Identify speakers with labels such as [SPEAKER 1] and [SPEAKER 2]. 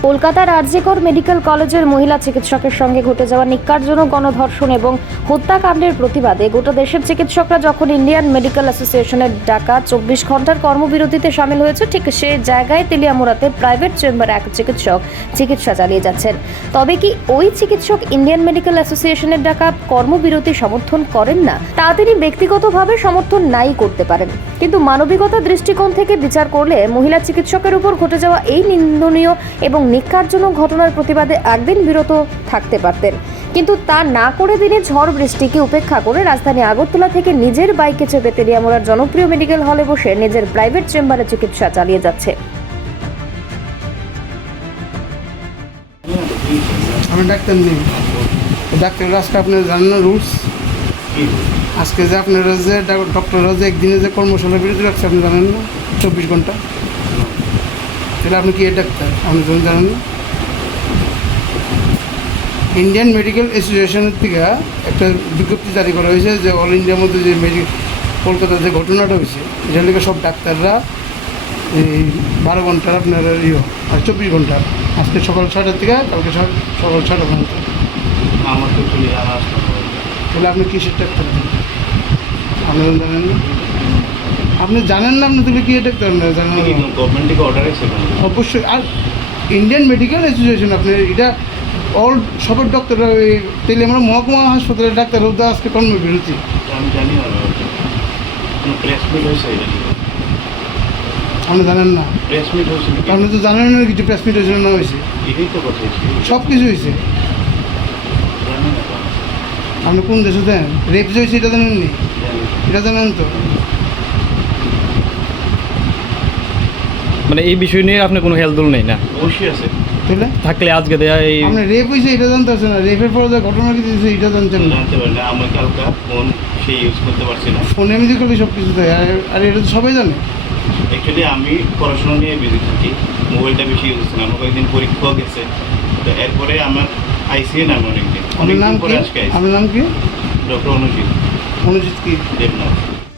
[SPEAKER 1] কলকাতার আরজিকর মেডিকেল কলেজের মহিলা চিকিৎসকের সঙ্গে ঘটে যাওয়া নিকারজনক গণধর্ষণ এবং হত্যাকাণ্ডের প্রতিবাদে গোটা দেশের চিকিৎসকরা যখন ইন্ডিয়ান মেডিকেল অ্যাসোসিয়েশনের ডাকা 24 ঘন্টার কর্মবিরতিতে সামিল হয়েছে, ঠিক সেই জায়গায় তেলিয়ামুড়াতে প্রাইভেট চেম্বারে এক চিকিৎসক চিকিৎসা চালিয়ে যাচ্ছেন। তবে কি ওই চিকিৎসক ইন্ডিয়ান মেডিকেল অ্যাসোসিয়েশনের ডাকা কর্মবিরতি সমর্থন করেন না? তা তিনি ব্যক্তিগতভাবে সমর্থন নাই করতে পারেন, কিন্তু মানবিকতার দৃষ্টিকোণ থেকে বিচার করলে মহিলা চিকিৎসকের উপর ঘটে যাওয়া এই নিন্দনীয় এবং নিকারজনক ঘটনার প্রতিবাদে একদিন বিরত থাকতে পারতেন, কিন্তু তা না করে তিনি ঝড় বৃষ্টিকে উপেক্ষা করে রাজধানী আগরতলা থেকে নিজের বাইকে চেপে তেলিয়ামুড়ার জনপ্রিয় মেডিকেল হলে বসে নিজের প্রাইভেট চেম্বারে চিকিৎসা চালিয়ে যাচ্ছে।
[SPEAKER 2] আমি ডাক্তার নেই, ডাক্তার আজকে আপনারা জানেন না রুলস। আজকে যে আপনারা যে ডক্টররা যে একদিনে যে কর্মশালা বিরতি রাখছে আপনি জানেন না, 24 ঘন্টা। তাহলে আপনি কি ডাক্তার আপনি জানেন না? ইন্ডিয়ান মেডিকেল অ্যাসোসিয়েশনের থেকে একটা বিজ্ঞপ্তি জারি করা হয়েছে যে অল ইন্ডিয়ার মধ্যে যে কলকাতার যে ঘটনাটা হয়েছে, এটা থেকে সব ডাক্তাররা এই 12 ঘন্টার আপনার আর 24 ঘন্টা, আজকে সকাল 6টার থেকে কালকে সকাল 6টা পর্যন্ত।
[SPEAKER 3] আমার তো
[SPEAKER 2] তাহলে আপনি কিসের ডাক্তার আপনি জানেন না? আপনি জানেন না, আপনি তাহলে কি ডাক্তার জানেন না?
[SPEAKER 3] গভর্নমেন্ট থেকে অর্ডার এসেছে
[SPEAKER 2] অবশ্যই। আর ইন্ডিয়ান মেডিকেল অ্যাসোসিয়েশন আপনি এটা অল সবার ডক্টররা ওই তাহলে আমরা মহকুমা হাসপাতালের ডাক্তার ওদের আজকে কর্মবিরতি।
[SPEAKER 3] আমি জানি না প্রেস মিট হয়েছে,
[SPEAKER 2] আপনি জানেন না?
[SPEAKER 3] প্রেস মিট হয়েছে
[SPEAKER 2] আপনি তো জানেন না কিছু প্রেস মিট হয়েছিল না হয়েছে,
[SPEAKER 3] এটাই তো কথা
[SPEAKER 2] সব কিছু হয়েছে।
[SPEAKER 3] জানি না,
[SPEAKER 2] আপনি কোন দেশে দেন রেপ যে হয়েছে এটা জানেন নি?
[SPEAKER 3] জানি
[SPEAKER 2] এটা জানেন তো?
[SPEAKER 4] মানে এই বিষয় নিয়ে আপনার কোনো হেলদোল নেই না?
[SPEAKER 3] অবশ্যই আছে।
[SPEAKER 2] তাহলে
[SPEAKER 4] থাকলে আজকে দেয়া এই
[SPEAKER 2] আপনি রেপ হয়েছে এটা জানতে পারছেন না, রেপের পরে যে ঘটনা কি দিয়েছে এটা জানতেন না?
[SPEAKER 3] জানতে পারি না, আমাকে হালকা ফোন সে ইউজ করতে পারছি না।
[SPEAKER 2] ফোনে আমি যে করলে সব কিছু দেয়, আর এটা তো সবাই জানে।
[SPEAKER 3] অ্যাকচুয়ালি আমি পড়াশোনা নিয়ে বিজি থাকি, মোবাইলটা বেশি ইউজ হচ্ছে না। আমার কয়েকদিন পরীক্ষাও গেছে, তো এরপরে আমার আইসিএ নাম অনেকদিন
[SPEAKER 2] আপনার নাম
[SPEAKER 3] অনেকদিন
[SPEAKER 2] কি?
[SPEAKER 3] পরে আজকে
[SPEAKER 2] আপনার নাম কি?
[SPEAKER 3] ডক্টর অনুজিৎ
[SPEAKER 2] অনুজিৎ কি?
[SPEAKER 3] দেবনাথ।